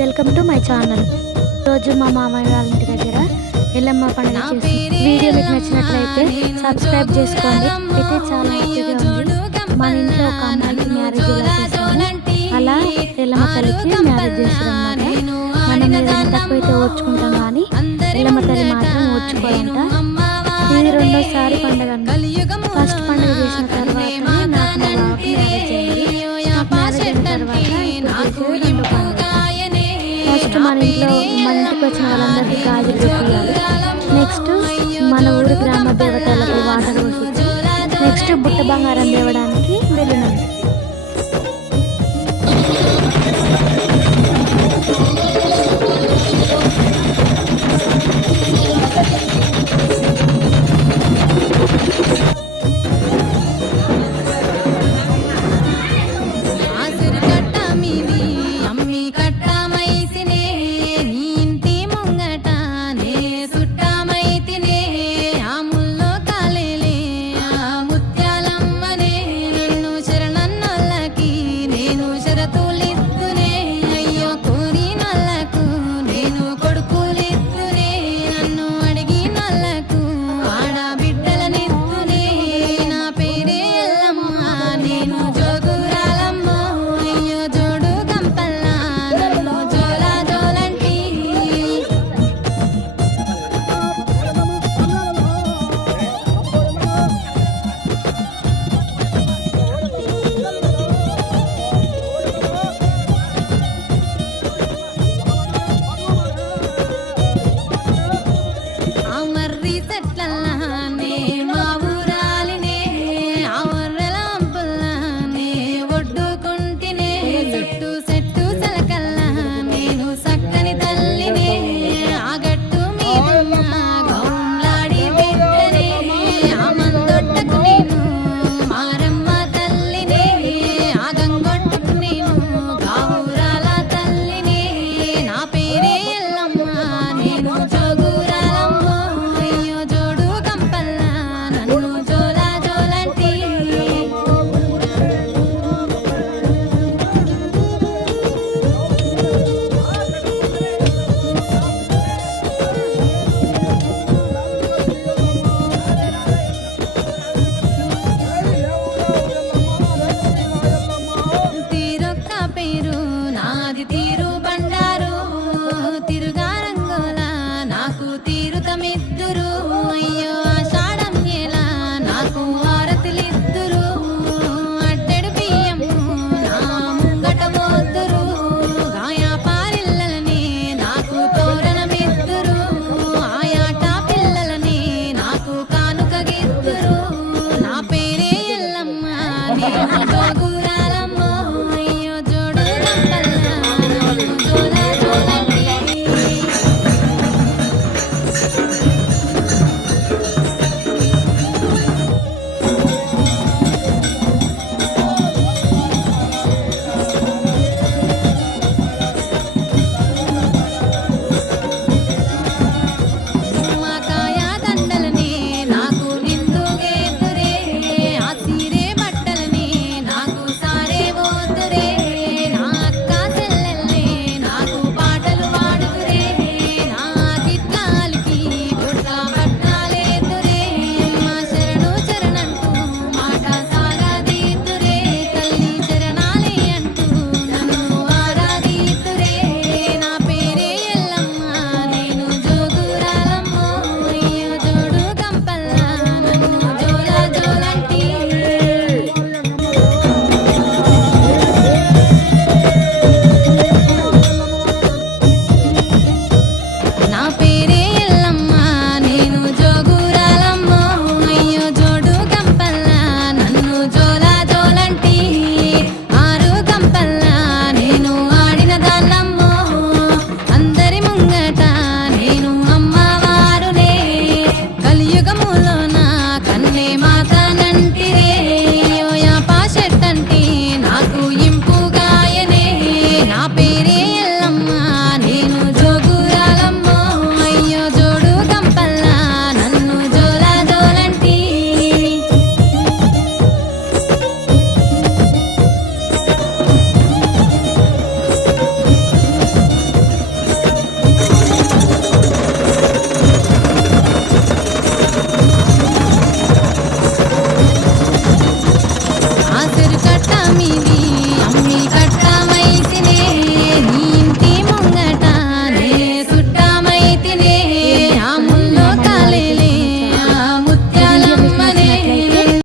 Welcome to my channel. రోజు మా మామయ్య వాళ్ళ ఇంటి దగ్గర ఎల్లమ్మ పండుగ చేసి వీడియో మీకు నచ్చినట్లయితే సబ్స్క్రైబ్ చేసుకోండి. అయితే చాలా హ్యాపీగా ఉంది. మన ఇంట్లో ఒక అమ్మాయికి మ్యారేజ్ ఎలా చేస్తాము అలా ఎల్లమ్మ తల్లికి మ్యారేజ్ చేస్తాం అన్నమాట. మనం ఏదైనా తక్కువైతే ఓర్చుకుంటాం కానీ ఎల్లమ్మ తల్లి మాత్రం ఓర్చుకోవాలంట. ఇది రెండోసారి పండుగ. ఫస్ట్ పండుగ చేసిన తర్వాత నాకు మా బావకి మ్యారేజ్ అయింది. నాకు మ్యారేజ్ అయిన తర్వాత ఇప్పుడు చేసే రెండో పండుగ. ఫస్ట్ మన ఇంటికి వచ్చిన వాళ్ళందరికీ గాజులు పెట్టాలి. నెక్స్ట్ మన ఊరి గ్రామ దేవతలకు వాటర్ పోసి నెక్స్ట్ బుట్ట బంగారం తేవడానికి వెళ్ళినాం. తీరొక్క పేరు నాది తీరు